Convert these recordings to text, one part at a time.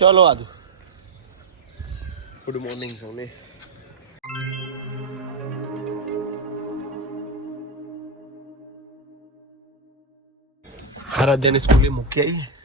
ચલો આજુ. Good morning સોને આરાધ્યાને સ્કૂલે મૂકી આવી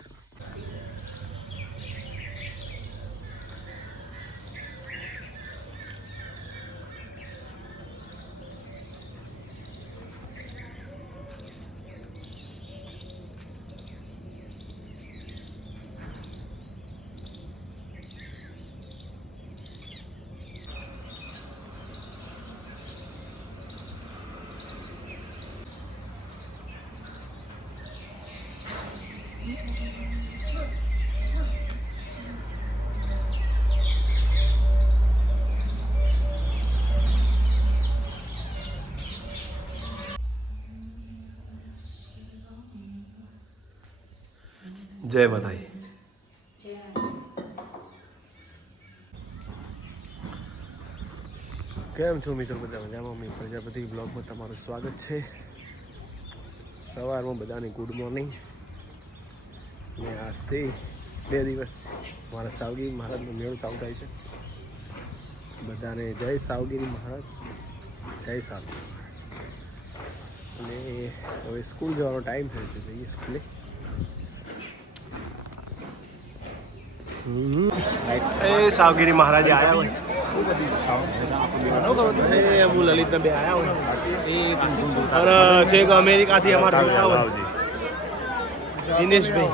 જય માતાજી કેમ છો મિત્રો બધા મજામાં? મેં પ્રજાપતિ બ્લોગમાં તમારું સ્વાગત છે. સવારમાં બધાને ગુડ મોર્નિંગ ને આજથી બે દિવસ મારા સાવગીરી મહારાજનો મેળો ચાલુ થાય છે. બધાને જય સાવગીરી મહારાજ. જય સાવગીરી અને હવે સ્કૂલ જવાનો ટાઈમ થયો છે. જઈએ સ્કૂલે એ સાવગીરી મહારાજ આવ્યા હોય. એ હું લલિત બે આવ્યા હોય. અને છેક અમેરિકાથી અમારે જોતા હોય. દિનેશભાઈ.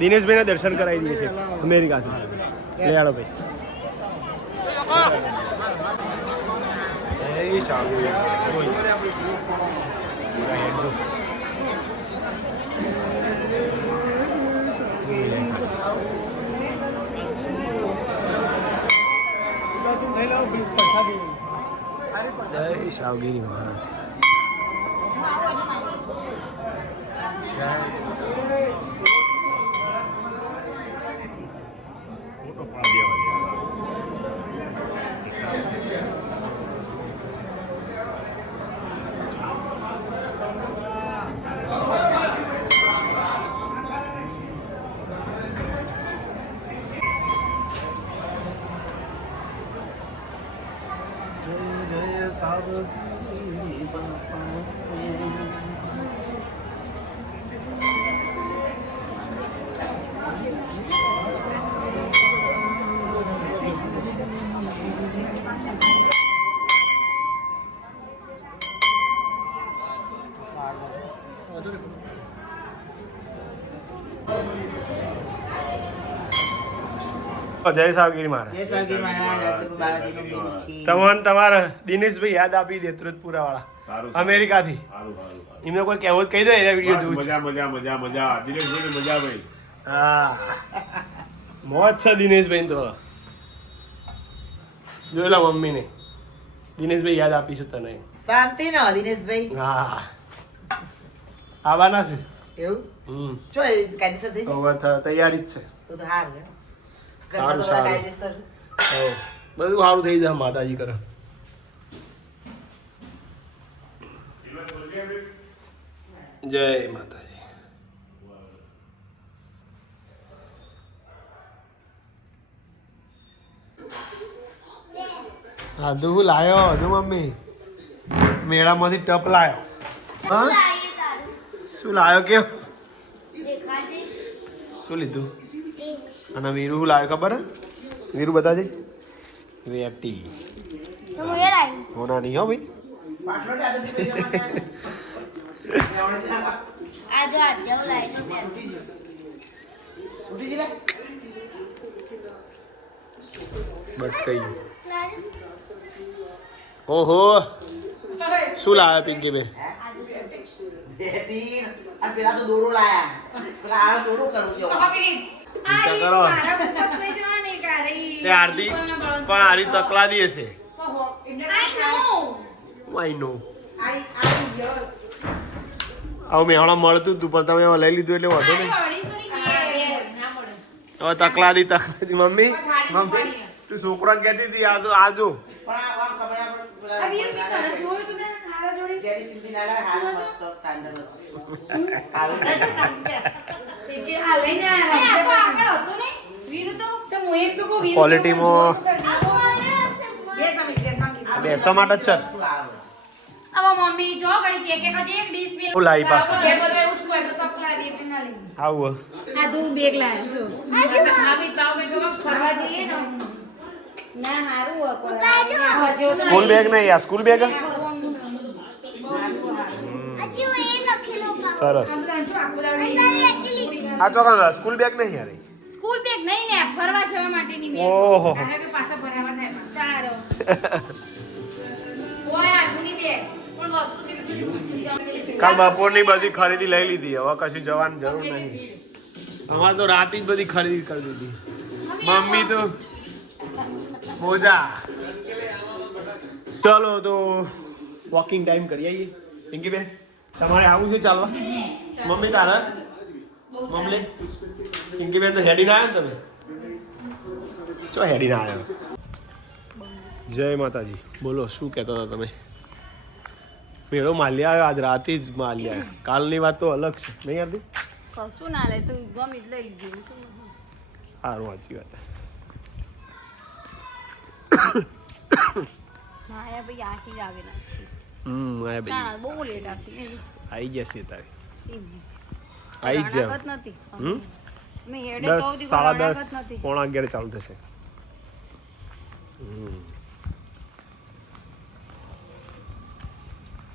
દિનેશભાઈને દર્શન કરાવી દઈએ છે અમેરિકાથી. લે આડો ભાઈ. સાવગીરી જય સાવગીરી મહારાજ. જય સાવગીરી મહારાજ જય સાવગીરી મહારાજ. તમને તમારા દિનેશભાઈ યાદ આપી દે ત્રુતપુરા વાળા અમેરિકા સારું. એમને કોઈ કહેવત કહી દો એના વીડિયો જોઉં મજા મજા મજા મજા. દિનેશભાઈ મજા ભાઈ. હા. મોજ છે દિનેશભાઈ તો. જોઈ લો મમ્મીને. દિનેશભાઈ યાદ આપીશું તને. શાંતિ નો દિનેશભાઈ. હા. આવવાના છે? એવું? હમ. જો કાયદેસર થઈ જાય. તૈયારી જ છે. તો તો હાર. સારું, સારું. બધું સારું થઈ જાય માતાજી કરે. જય માતાજી. હા તું લાયો હજુ મમ્મી. મેળામાંથી ટપ લાયો. હા? શું લાયો કયો શું લીધું? અને વીરુ લાવે લાવ્યો ખબર? વીરુ વીરુ બતાજે. વેટી. હોના નહીં હો ભાઈ. પાટલો ટાળો છે તો જમા થાય. ઉઠી જ. ઉઠી જ લે. બટ કઈ ઓહો. શું લાવ્યા પિંકી બે પેલા તો દોરો લાયા. પેલા આ દોરો કરું છું. વિચાર કરો. એ આરતી પણ આરી તકલાદી હશે આઈ નો. આઈ આઈ યસ. આવું મેહણા મળતું હતું પણ તમે એમાં લઈ લીધું એટલે વાંધો નહીં. હવે તકલાદી તકલાદી. મમ્મી મમ્મી તું છોકરા કહેતી હતી આ જો આ જો. પણ આ ખબર આપણે પેલા સિદ્ધિનારા હાલ મસ્ત ટાંડર હાલ હું એક તો કહું, વીર ક્વોલિટીમાં- બેસવા માટે જ છે હવે મમ્મી જો ઘડી કે કે હજી એક ડીશ બી હું લાવી પાછું બધું એવું ના. આવું આ બેગ લાયો પાવ કે ફરવા જઈએ ને ના, હારું હોય સ્કૂલ બેગ નહીં આ સ્કૂલ બેગ સરસ. આ ચોકા સ્કૂલ બેગ નહીં યાર સ્કૂલ બેગ નહીં ને ફરવા જવા માટેની બેગ. ઓહો. તારે કે પાછા ભરાવા થાય તારો. ઓય આ જૂની બેગ. પણ વસ્તુ જેટલી બધી કાલ બપોરની બધી ખરીદી લઈ લીધી. હવે કશું જવાની જરૂર નહીં. અમારે તો રાતે જ બધી ખરીદી કરી દીધી. મમ્મી તો મોજા. ચલો તો વોકિંગ ટાઈમ કરી આવીએ પિંકી બેન? તમારે આવું છે ચાલવા? મમ્મી તારા? મમ્મી? પિંકી બેન તો હેડી ના આવ્યા તમે? ચો હેડી ના આવ્યો? જય માતાજી. બોલો શું કહેતા હતા તમે? મેળો માલ્યા આવ્યો આજ રાતે જ માલ્યા આવ્યો. કાલની વાત તો અલગ છે. નહીં યાર કશું ના લે તું ગમે જ લઈ ગયું સારું સાચી વાત માયા ભાઈ આઠી જ આવેલા છે. હમ આ બહુ લેટ આવશે. આવી જશે તારે. આવી જ હમ? દસ સાડા દસ પોણા અગિયાર ચાલુ થશે.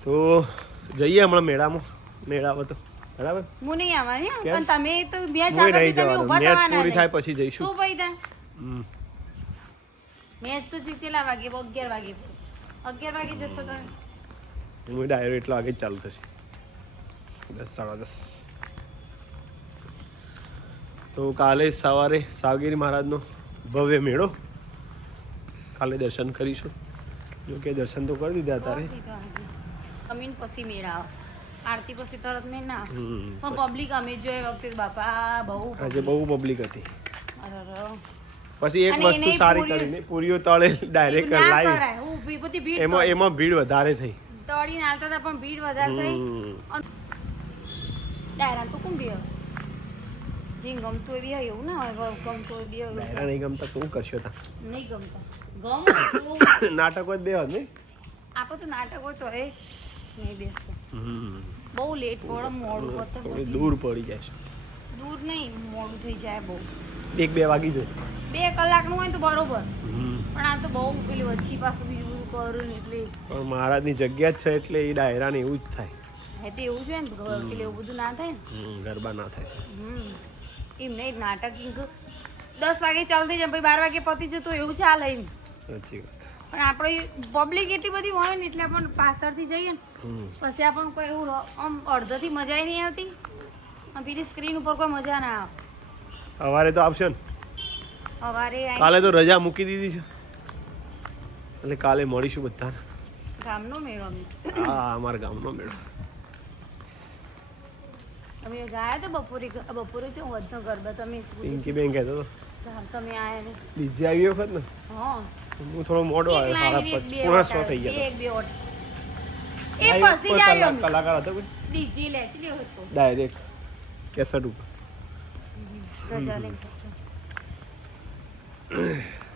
તો જઈએ હમણાં મેળામાં. મેળા તો. બરાબર? હું નહીં આવવાની પણ તમે તો બે હું ચાર નહીં તમે જવાનું. ઊભા મેચ પૂરી થાય પછી જઈશું. શું ભાઈ તા હમ. મેચ તો કેટલા વાગે અગિયાર વાગે. અગિયાર વાગે જશો તમે. હું ડાયરો એટલો આગળ ચાલુ થશે દસ સાડા દસ. તો કાલે સવારે સાવગીરી મહારાજનો ભવ્ય મેળો. કાલે દર્શન કરીશું. જો કે દર્શન તો કરી દીધા તારે. કમીન પછી મેળા. આરતી પછી તરત મેં ના પણ પબ્લિક અમે જો એ વખતે બાપા બહુ આજે બહુ પબ્લિક હતી. પછી એક વસ્તુ સારી કરીને પૂરીઓ તળે ડાયરેક્ટ ભીડ એમાં એમાં ભીડ વધારે થઈ. તળીને આવતા હતા પણ ભીડ વધારે થઈ. ડાયરા તો કોણ બી જે ગમતું એ બી હોય એવું ના હોય ગમતું એ બી હોય ડાયરા નહીં ગમતા તું કરશો તા. નહીં ગમતા. ગમ નાટકો જ બે હોત ને? આપણે તો નાટકો તો એ નહીં બેસતા. બહુ લેટ પડે મોડું પતે થોડી દૂર પડી જાય છે. દૂર નહીં મોડું થઈ જાય બહુ. એક બે વાગી જાય. બે કલાકનું હોય તો બરોબર. હમ. પણ આ તો બહુ પેલી વચ્ચી પાછું બીજું કરું ને એટલે. પણ મહારાજની જગ્યા જ છે એટલે એ ડાયરાને એવું જ થાય. હે તો એવું છે ને ઘર પેલું એવું બધું ના થાય ને? ગરબા ના થાય. હમ એમ નહીં નાટક દસ વાગે ચાલુ થઈ જાય પછી બાર વાગે પતી જતો એવું ચાલે એમ. સાચી વાત. પણ આપણે પબ્લિક એટલી બધી હોય ને એટલે આપણને પાછળથી જઈએ ને. પછી આપણને કોઈ એવું આમ અડધોથી મજા નહીં આવતી. અને પેલી સ્ક્રીન ઉપર કોઈ મજા ના આવે. સવારે તો આવશે ને? સવારે કાલે તો રજા મૂકી દીધી છે. એટલે કાલે મળીશું બધા ગામનો મેળો હા અમારા ગામનો મેળો. અમે ગયા તો બપોરે બપોરે છે વધનો ગરબા તમે પિંકી બેન કહેતો હતો. તમે આયા ને. બીજે આવી વખત ને? હા. હું થોડો મોડો આવ્યો. સાડા પોણા સો થઈ. ગયા એક બે ઓટ એ પછી જ આવ્યો કલાકાર હતો કોઈ? ડીજી લે છે હતો ડાયરેક્ટ કેસેટ ઉપર. ગજા લઈને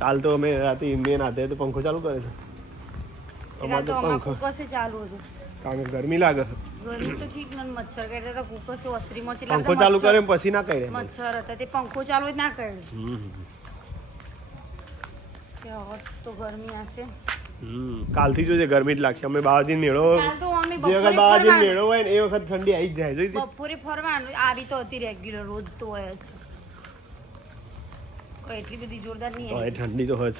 કાલ તો અમે રાતે મેન હાથે તો પંખો ચાલુ કરે છે. અમારે તો પંખો. કસે ચાલુ હતું. કારણ કે ગરમી લાગે છે. ગરમી તો ઠીક ને મચ્છર પંખો ચાલુ કરે પછી ના કરે મચ્છર હતા તે પંખો ચાલુ જ ના કરે. કે તો ગરમી હશે. કાલથી જોજે ગરમી જ લાગશે. અમે બાવાજી મેળો જે વખત બાવાજી મેળો હોય ને એ વખત ઠંડી આવી જ જાય જોઈ બપોરે ફરવાનું આવી તો હતી રેગ્યુલર રોજ તો હોય જ. એટલી બધી જોરદાર નહીં ઠંડી તો હોય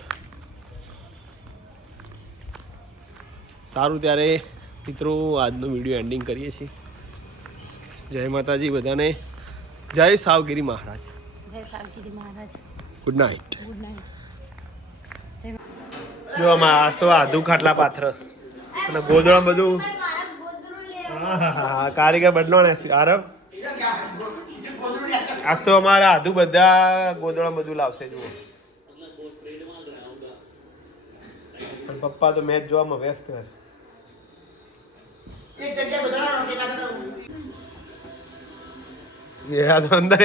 સારું ત્યારે મિત્રો આજનો વીડિયો એન્ડિંગ કરીએ છીએ. જય માતાજી બધાને. જય સાવગીરી મહારાજ. જય Savgiri Maharaj. Good night good night જો આમાં આજ તો આધુ ખાટલા પાત્ર અને ગોદળા બધું કારીગર બદલો ને આરવ આજ તો અમારા આધુ બધા ગોદળા બધું લાવશે જુઓ. પપ્પા તો મેચ જોવામાં વ્યસ્ત હશે. એ તો અંદર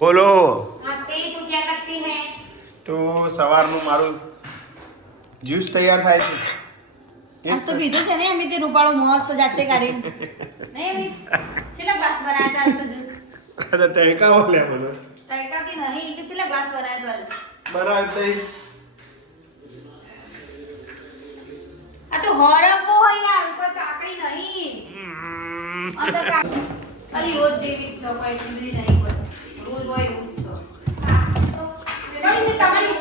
બોલો. તો સવારનું મારું જ્યુસ તૈયાર થાય છે. આજ તો પીધો છે ને એમ તે રૂપાળો મસ્ત જાતે કરીને નહીં છેલ્લા ગ્લાસ બનાવ્યા તો જ્યુસ આ તો ટેકા લે મને. તડકાથી નહીં કે છેલ્લા ગ્લાસ બનાવ્યા બરાબર આ તો હોરકો હોય યાર કોઈ કાકડી નહીં. અંદર કાકડી ખાલી રોજ જેવી જ છે કોઈ એટલી બધી નહીં રોજ હોય એવું તમારી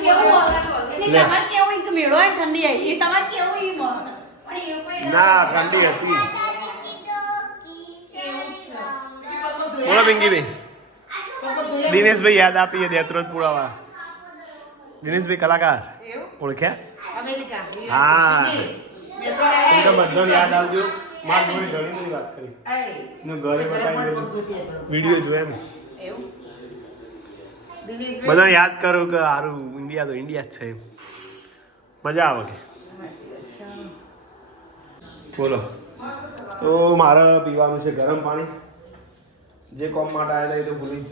કેવું કેવું મેળો ઠંડી આવી એ તમારે કેવું ના ઠંડી હતી. બોલો પિંકીભાઈ દિનેશભાઈ યાદ આપીએ દેત્રોજ પુરાવા. દિનેશભાઈ કલાકાર. ઓળખ્યા? હા. તમને બધાને યાદ આવજો માર જોડે ઘણી વાત કરી. ને ઘરે બતાવી વીડિયો જોયા મેં બધાને યાદ કરું કે સારું ઇન્ડિયા તો ઇન્ડિયા જ છે. મજા આવે કે? બોલો. તો મારે પીવાનું છે ગરમ પાણી. જે કોમ માટે આવેલા એ તો ભૂલી જ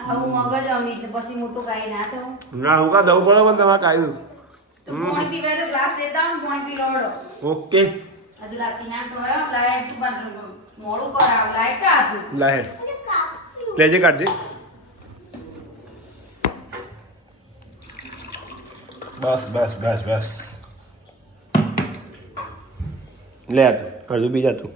આવું મગજ અમિત પછી હું તો કાંઈ ના થઉં ના હું કા દઉં પડે પણ તમારે કાયું તો પીવા તો ગ્લાસ ઓકે. હજુ રાતી ના ખવાય લાય તું પણ મોડું કરાવ લાય કા આપ્યું લાહેડ લેજે કાઢજે. બસ બસ બસ બસ. લે તું. અડધું બીજા તું.